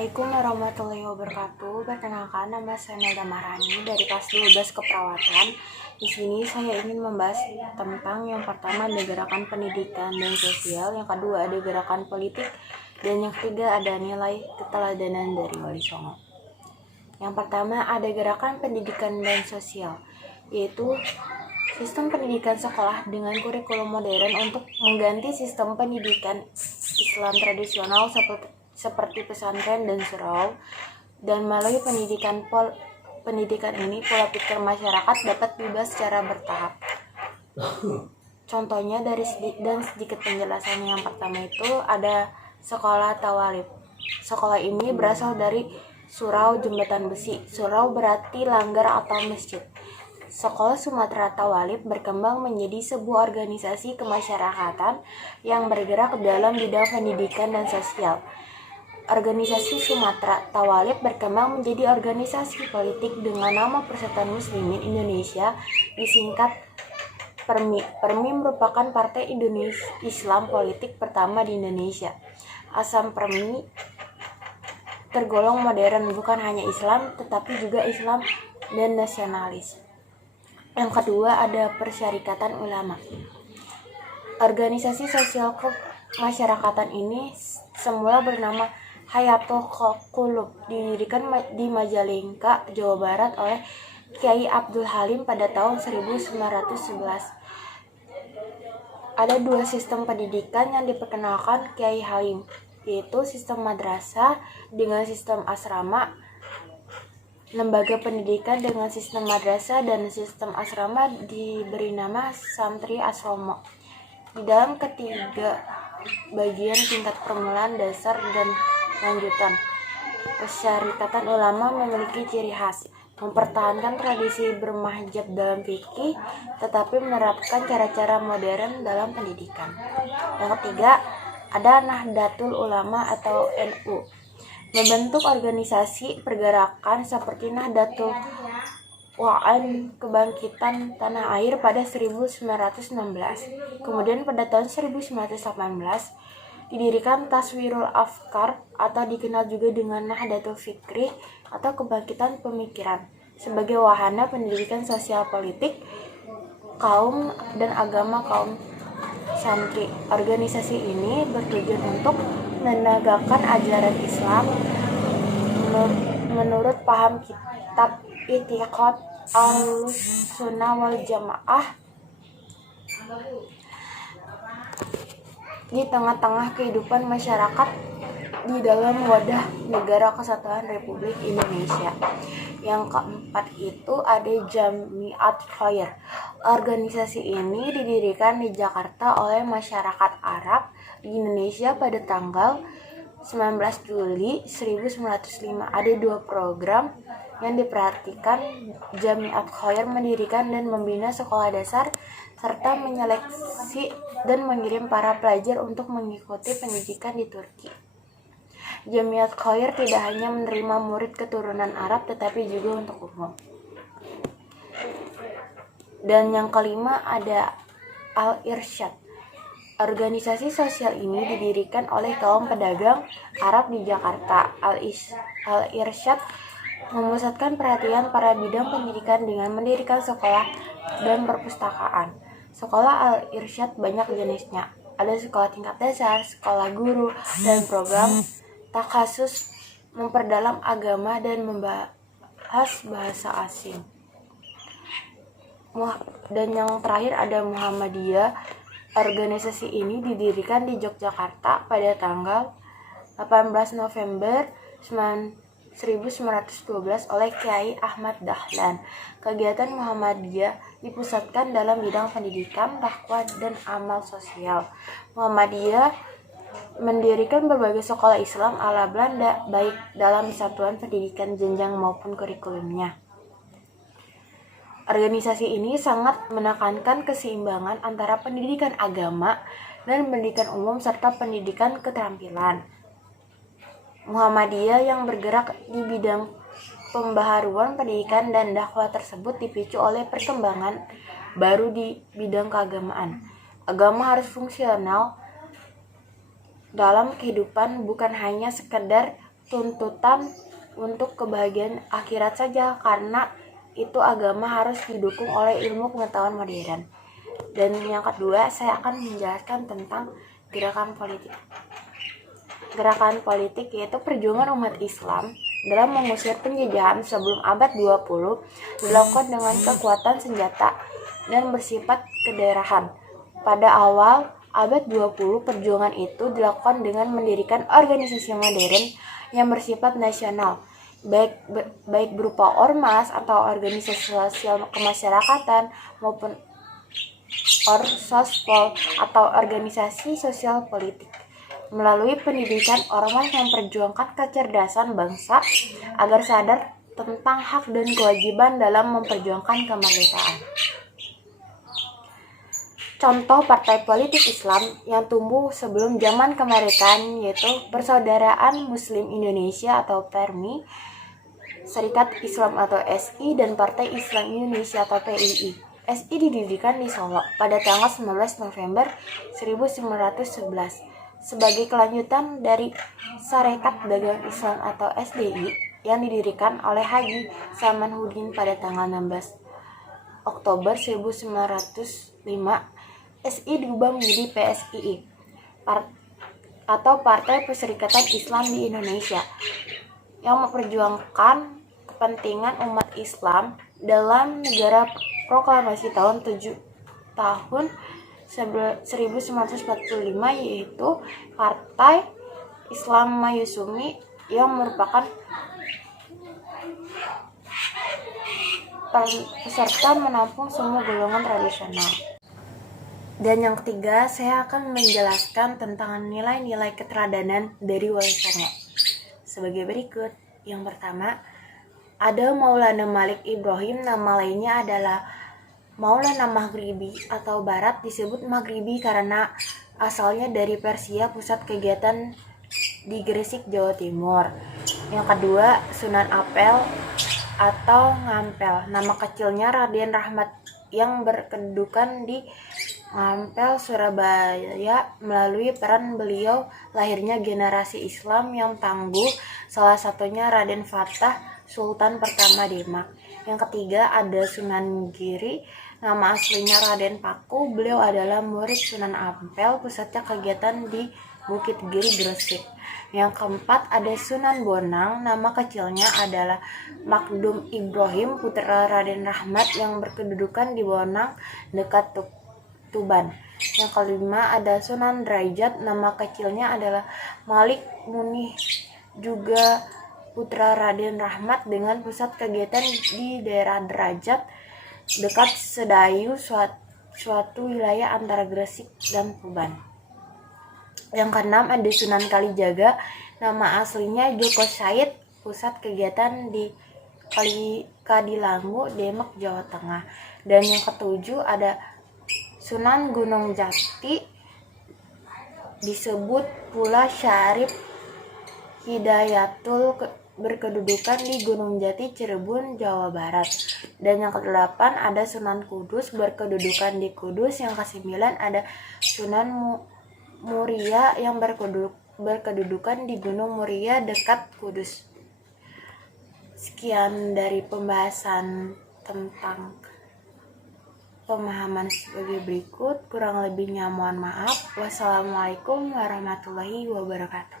Assalamualaikum warahmatullahi wabarakatuh. Perkenalkan, nama saya Melda Maharani dari kelas 12 Keperawatan. Di sini saya ingin membahas tentang yang pertama ada gerakan pendidikan dan sosial, yang kedua ada gerakan politik, dan yang ketiga ada nilai keteladanan dari Wali Songo. Yang pertama ada gerakan pendidikan dan sosial, yaitu sistem pendidikan sekolah dengan kurikulum modern untuk mengganti sistem pendidikan Islam tradisional seperti pesantren dan surau, dan melalui pendidikan ini pola pikir masyarakat dapat diubah secara bertahap. Contohnya dan sedikit penjelasan. Yang pertama itu ada sekolah tawalib. Sekolah ini berasal dari surau jembatan besi. Surau berarti langgar atau masjid. Sekolah Sumatera Tawalib berkembang menjadi sebuah organisasi kemasyarakatan yang bergerak dalam bidang pendidikan dan sosial. Organisasi Sumatera Tawalib berkembang menjadi organisasi politik dengan nama Persatuan Muslimin Indonesia, disingkat PERMI. PERMI merupakan partai Islam politik pertama di Indonesia. Asal PERMI tergolong modern, bukan hanya Islam tetapi juga Islam dan nasionalis. Yang kedua ada Persyarikatan Ulama. Organisasi sosial kemasyarakatan ini semula bernama Hayatul Qulub, didirikan di Majalengka, Jawa Barat oleh Kiai Abdul Halim pada tahun 1911. Ada dua sistem pendidikan yang diperkenalkan Kiai Halim, yaitu sistem madrasah dengan sistem asrama, lembaga pendidikan dengan sistem madrasah dan sistem asrama diberi nama Santri Asrama. Di dalam ketiga bagian tingkat permulaan, dasar, dan lanjutan, Persyarikatan Ulama memiliki ciri khas mempertahankan tradisi bermahjab dalam fikih tetapi menerapkan cara-cara modern dalam pendidikan. Yang ketiga ada Nahdlatul Ulama atau NU, membentuk organisasi pergerakan seperti Nahdlatul Wa'an Kebangkitan Tanah Air pada 1916. Kemudian pada tahun 1918 didirikan Taswirul Afkar atau dikenal juga dengan Nahdlatul Fikri atau Kebangkitan Pemikiran sebagai wahana pendidikan sosial politik kaum dan agama kaum santri. Organisasi ini bertujuan untuk menegakkan ajaran Islam menurut paham kitab I'tiqad Ahlussunnah wal Jamaah di tengah-tengah kehidupan masyarakat di dalam wadah Negara Kesatuan Republik Indonesia. Yang keempat itu ada Jamiat Khair. Organisasi ini didirikan di Jakarta oleh masyarakat Arab di Indonesia pada tanggal 19 Juli 1905. Ada dua program yang diperhatikan. Jamiat Khair mendirikan dan membina sekolah dasar serta menyeleksi dan mengirim para pelajar untuk mengikuti pendidikan di Turki. Jamiat Khair tidak hanya menerima murid keturunan Arab tetapi juga untuk umum. Dan yang kelima ada Al-Irsyad. Organisasi sosial ini didirikan oleh kaum pedagang Arab di Jakarta. Al-Irsyad memusatkan perhatian pada bidang pendidikan dengan mendirikan sekolah dan perpustakaan. Sekolah Al-Irsyad banyak jenisnya. Ada sekolah tingkat dasar, sekolah guru, dan program takhasus memperdalam agama dan membahas bahasa asing. Dan yang terakhir ada Muhammadiyah. Organisasi ini didirikan di Yogyakarta pada tanggal 18 November 1912 oleh Kiai Ahmad Dahlan. Kegiatan Muhammadiyah dipusatkan dalam bidang pendidikan, dakwah, dan amal sosial. Muhammadiyah mendirikan berbagai sekolah Islam ala Belanda, baik dalam satuan pendidikan jenjang maupun kurikulumnya. Organisasi ini sangat menekankan keseimbangan antara pendidikan agama dan pendidikan umum serta pendidikan keterampilan. Muhammadiyah yang bergerak di bidang pembaharuan pendidikan dan dakwah tersebut dipicu oleh perkembangan baru di bidang keagamaan. Agama harus fungsional dalam kehidupan, bukan hanya sekedar tuntutan untuk kebahagiaan akhirat saja, karena itu agama harus didukung oleh ilmu pengetahuan modern. Dan yang kedua, saya akan menjelaskan tentang gerakan politik. Gerakan politik yaitu perjuangan umat Islam dalam mengusir penjajahan sebelum abad 20 dilakukan dengan kekuatan senjata dan bersifat kedaerahan. Pada awal abad 20, perjuangan itu dilakukan dengan mendirikan organisasi modern yang bersifat nasional, baik berupa ormas atau organisasi sosial kemasyarakatan maupun orsospol atau organisasi sosial politik. Melalui pendidikan, ormas memperjuangkan kecerdasan bangsa agar sadar tentang hak dan kewajiban dalam memperjuangkan kemerdekaan. Contoh partai politik Islam yang tumbuh sebelum zaman kemerdekaan yaitu Persaudaraan Muslim Indonesia atau PERMI, Serikat Islam atau SI, dan Partai Islam Indonesia atau PII. SI didirikan di Solo pada tanggal 19 November 1911 sebagai kelanjutan dari Sarekat Dagang Islam atau SDI yang didirikan oleh Haji Samanhudin pada tanggal 16 Oktober 1905. SI diubah menjadi PSII atau Partai Perserikatan Islam di Indonesia yang memperjuangkan kepentingan umat Islam dalam negara proklamasi tahun 1945, yaitu Partai Islam Mayusumi yang merupakan peserta menampung semua golongan tradisional. Dan yang ketiga, saya akan menjelaskan tentang nilai-nilai keteladanan dari Wali Songo sebagai berikut. Yang pertama, ada Maulana Malik Ibrahim, nama lainnya adalah Maulana Maghribi atau Barat, disebut Maghribi karena asalnya dari Persia, pusat kegiatan di Gresik, Jawa Timur. Yang kedua, Sunan Ampel atau Ngampel, nama kecilnya Raden Rahmat yang berkedudukan di Ngampel, Surabaya. Melalui peran beliau lahirnya generasi Islam yang tangguh, salah satunya Raden Fatah, Sultan pertama Demak. Yang ketiga, ada Sunan Giri, nama aslinya Raden Paku. Beliau adalah murid Sunan Ampel, pusatnya kegiatan di Bukit Giri, Gresik. Yang keempat, ada Sunan Bonang, nama kecilnya adalah Makdum Ibrahim, putra Raden Rahmat yang berkedudukan di Bonang dekat Tuban. Yang kelima, ada Sunan Derajat, nama kecilnya adalah Malik Munih, juga putra Raden Rahmat dengan pusat kegiatan di daerah Derajat dekat Sedayu, suatu wilayah antara Gresik dan Tuban. Yang keenam, ada Sunan Kalijaga, nama aslinya Joko Said, pusat kegiatan di Kadilangu, Demak, Jawa Tengah. Dan yang ketujuh, ada Sunan Gunung Jati, disebut pula Syarif Hidayatul, berkedudukan di Gunung Jati, Cirebon, Jawa Barat. Dan yang kedelapan, ada Sunan Kudus, berkedudukan di Kudus. Yang kesembilan, ada Sunan Muria yang berkedudukan di Gunung Muria dekat Kudus. Sekian dari pembahasan tentang pemahaman sebagai berikut. Kurang lebihnya mohon maaf. Wassalamualaikum warahmatullahi wabarakatuh.